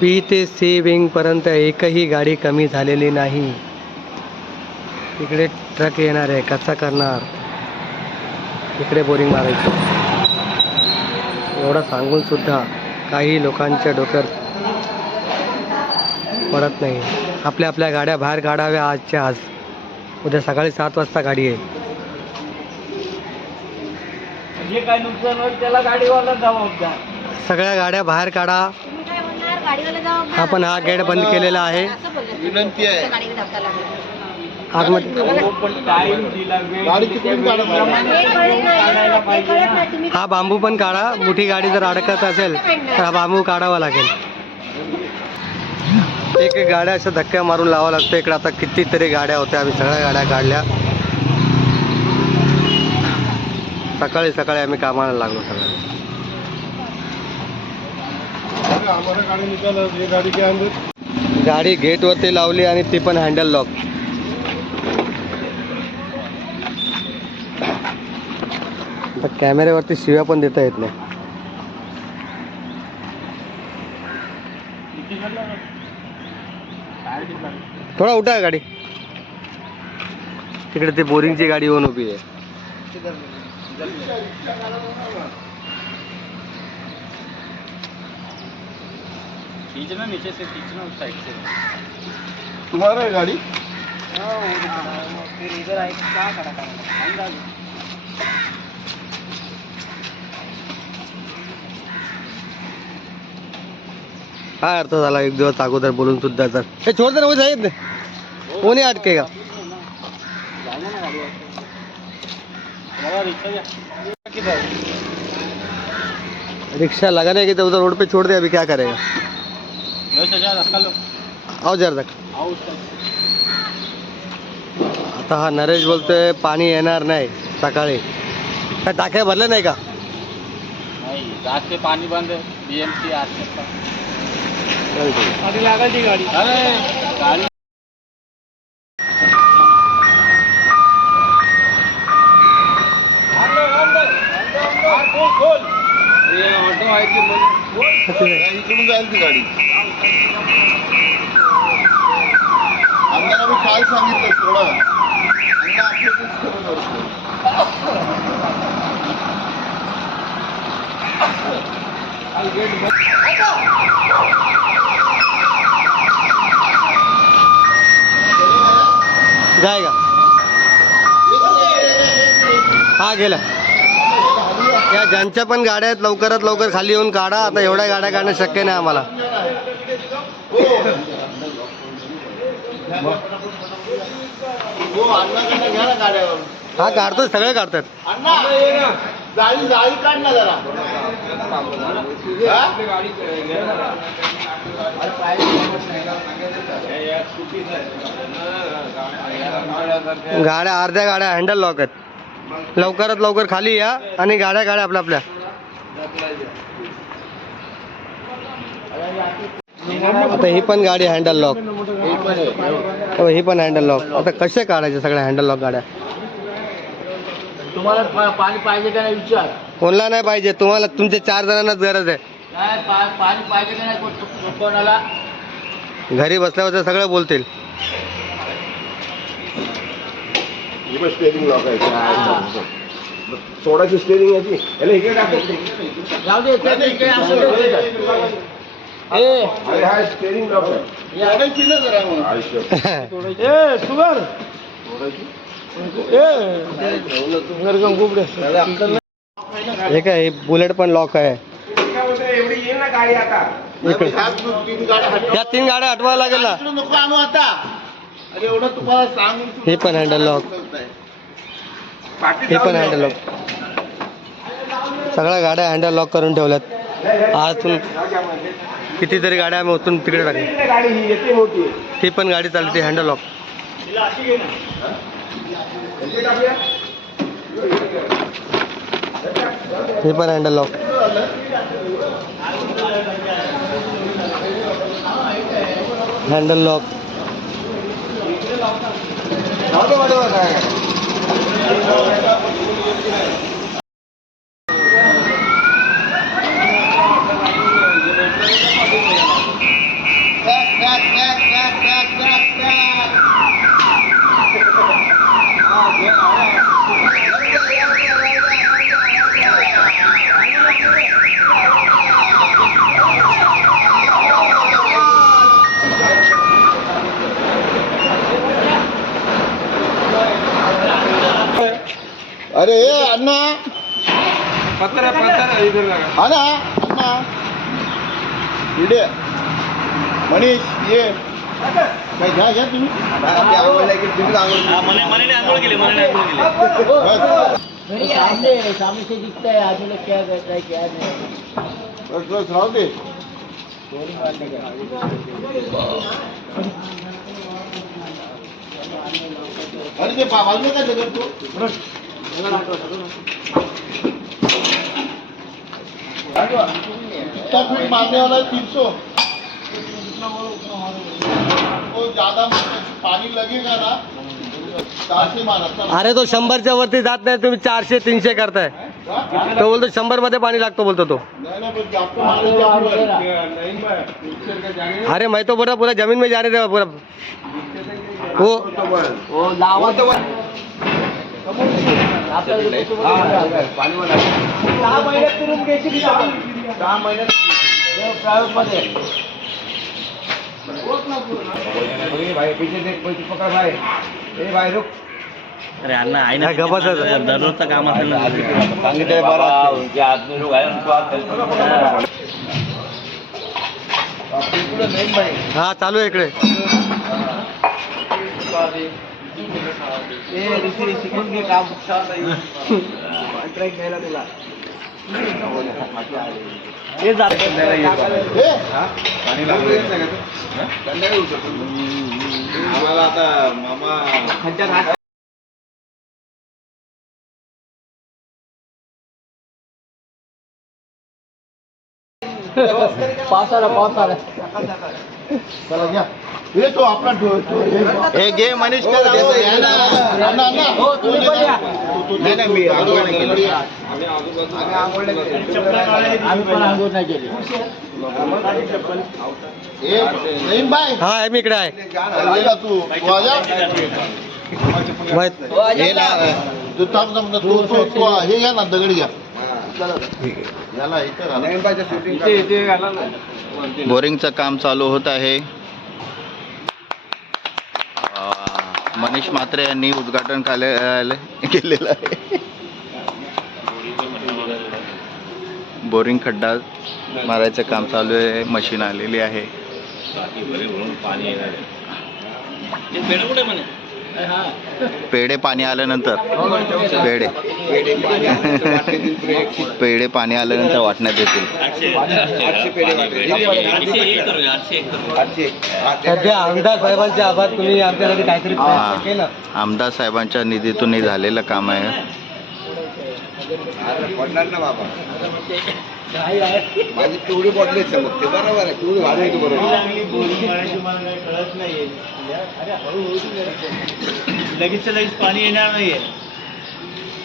बी ते सी विंगपर्यंत एकही गाडी कमी झालेली नाही. इकडे ट्रक येणार आहे, कसा करणार, इकडे बोरिंग मारायची. एवढं सांगून सुद्धा काही लोकांच्या डोक्यात पडत नाही. आपल्या आपल्या गाड्या बाहेर काढाव्या आजच्या आज. उद्या सकाळी 7 वाजता गाडी आहे. जे काय नुकसान होईल त्याला गाडीवाला जबाबदार. सगळ्या गाड्या बाहेर काढा. आपण हा गेट बंद केलेला आहे. विनंती आहे. आतमध्ये हा बांबू पण काढा. मोठी गाडी जर अडकत असेल तर हा बांबू काढावा लागेल. एक एक गाड्या अशा धक्क्या मारून लावा लागतं. इकडे आता कितीतरी गाड्या होत्या, आम्ही सगळ्या गाड्या काढल्या. सकाळी सकाळी आम्ही कामाला लागलो सगळं. गाडी गेटवरती लावली आणि ती पण हँडल लॉक. आता कॅमेऱ्यावरती शिव्या पण देता येत नाही. थोडा उठा गाडी. तिकडे ती बोरिंगची गाडी येऊन उभी आहे. खींचना नीचे से, खींचना उस साइड से. तुम्हारा है गाड़ी? फिर इधर आए क्या करा काय अर्थ झाला एक दिवस अगोदर बोलून सुद्धा. तर हे छोड दे ना, वो जाएगा वो नहीं अटकेगा. रिक्शा लगाने की तो उधर रोड पे छोड़ दे. अभी क्या करेगा. आओ जरा तक. आता हा नरेश बोलतोय पाणी येणार नाही सकाळी. काय टाक्या भरल्या नाही का. आज से पानी बंद है. बीएमसी आज से आधी लागायची गाडी. गाड़ी ऑटो आहे की इकडून जाईल ती गाडी. आम्हाला मी काल सांगितलं सोडा. आपलं तेच खरं करतो. जाएगा. हा गेला. या ज्यांच्या पण गाड्या आहेत लवकरात लवकर खाली येऊन काढा. आता एवढ्या गाड्या काढणं शक्य नाही आम्हाला. हा काढतोय, सगळे काढतात. जाळी जाळी काढ ना जरा. गाड्या अर्ध्या गाड्या हँडल लॉक आहेत. लवकरात लवकर खाली या आणि गाड्या काढा आपल्या आपल्या. आता ही पण गाडी हँडल लॉक. ही पण हँडल लॉक. आता कसे काढायचे सगळ्या हँडल लॉक गाड्या. तुम्हाला पाणी पाहिजे का नाही विचार. कोणाला नाही पाहिजे. तुम्हाला तुमच्या 4 जणांनाच गरज आहे. नाही पाणी पाहिजे का नाही कोणाला. घरी बसल्यावर सगळं बोलतील. स्टेरिंग लॉक आहे. सोडाची स्टेरिंग याची याला इकडे टाकतो. जाऊ दे इकडे असं हा स्टेरिंग लॉक आहे. सोडायची ना जरा म्हणून ए शुगर हे काय बुलेट पण लॉक आहे. एवढी येईल ना गाडी आता. या 3 गाड्या हटवायला लागेल ना. नको आणू आता. अरे एवढं तुम्हाला सांगून हे पण हँडल लॉक. हे पण हँडल लॉक. सगळ्या गाड्या हँडल लॉक करून ठेवल्यात. आजून कितीतरी गाड्या आम्ही ओतून तिकडे टाकली. ही पण गाडी चालते हँडल लॉक. हे पण हँडल लॉक. Handle lock. अरे अण्णा हा ना अण्णा इडे मनीष ये काय घ्या घ्या तुम्ही सामने से दिखता है आदमी लोग क्या करता है क्या नहीं। बस बस राहू दे अरे ते बाजूला काय दगड तू इतना फीट मारने वाला है 300 तो ज्यादा पानी लगेगा ना 400 मारा अरे तो 100च्या वरती जात नाही, तुम्ही 400-300 करताय. तो बोलतो 100 मध्ये पाणी लागतो बोलतो तो. नहीं नहीं बस जाते मारे अरे मैं तो बोला पूरा जमीन में जाने दे पूरा. वो वो लावा तो अरे अण्णा आहे ना काय गप्पाचं? दररोजचं काम असेल ना हा चालू आहे इकडे. शिकून घे काम कॉन्ट्रॅक्ट घ्यायला तुला हे जाते आम्हाला आता मामा पावसाला चला घ्या हे तो आपला हे घे मनीष का हो तुम्ही पण या नाही नाही मी आंघोळ नाही केली आम्ही पण आंघोळ नाही केली हे नाही बाय हा आहे मी इकडे आहे. चाललेला तू तू आजा हे ना तू थांब थांब तू तू तू हे घ्या ना दगड घ्या याला इथे घाला. बोरिंगचं काम चालू होत आहे. मनीष म्हात्रे यांनी उद्घाटन केलेलं आहे. बोरिंग खड्डा मारायचं काम चालू आहे. मशीन आलेली आहे. पेढे पाणी आल्यानंतर पेढे पाणी आल्यानंतर वाटण्यात येतील. सध्या आमदार साहेबांचे आभार, तुम्ही आमच्यासाठी काहीतरी प्रयत्न केलं. आमदार साहेबांच्या निधीतून हे झालेलं काम आहे. माझी पिवळी बॉटल समजते बरोबर आहे. पिवळी वाढवायची बरोबर लगेच पाणी येणार नाहीये.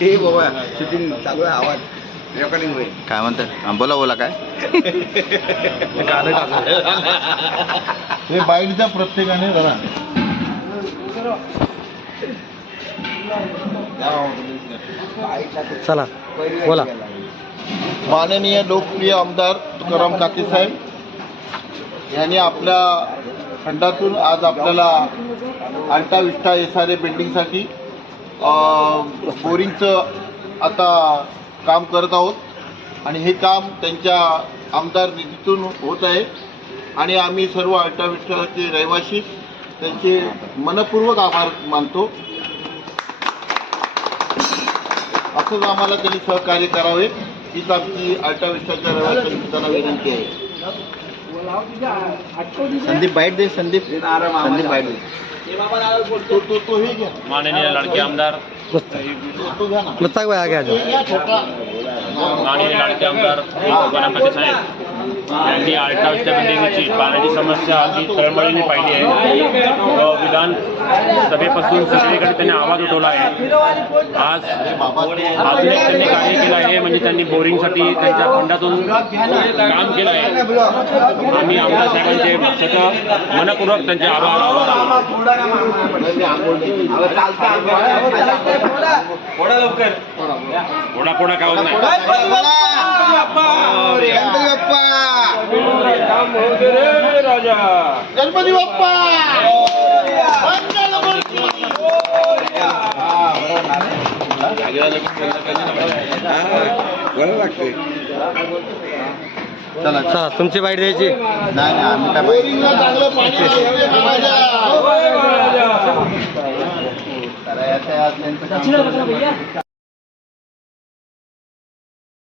ते बाबा शूटिंग चालू आहे. आवाज रेकॉर्डिंग होईल. काय म्हणतात? बोला बोला काय हे बाईटचा प्रत्येकाने जरा चला बोला. माननीय लोकप्रिय आमदार तुकाराम काते साहेब यांनी आपल्या खंडातून आज आपल्याला अल्टा विस्टा SRA बिल्डिंगसाठी बोरिंगचं आता काम करत आहोत आणि हे काम त्यांच्या आमदार निधीतून होत आहे आणि आम्ही सर्व अल्टा विस्टाचे रहिवासी त्यांचे मनपूर्वक आभार मानतो. असंच आम्हाला त्यांनी सहकार्य करावे हीच आमची अल्टा विस्टाच्या रहिवाशांची त्यांना विनंती आहे. संदीप बाईट दे. संदीप बाईट दे. तो हे घ्या. माननीय लाडके आमदार तो घ्या ना. मुस्ताक भाई आगे आ जाओ. हे घ्या छोटा. माननीय लाडके आमदार तुकाराम काते साहेब यांनी अल्टा विस्टा बिल्डिंगची पाण्याची समस्या अगदी तळमळीने पाहिली आहे. विधान सभेपासून सगळीकडे त्यांनी आवाज उठवला आहे. आज अजून एक त्यांनी कार्य केलं आहे म्हणजे त्यांनी बोरिंगसाठी त्यांच्या फंडातून काम केलं आहे. आम्ही आमदार साहेबांचे स्वतः मनपूर्वक त्यांचे आभार. कोणा काय होत नाही. गणपती बाप्पा मंगलमूर्ती. चला चला तुमची बाईट द्यायची. नाही आम्ही काय बोरिंगला चांगलं पाणी आहे, आम्हाला. त्यांचं काम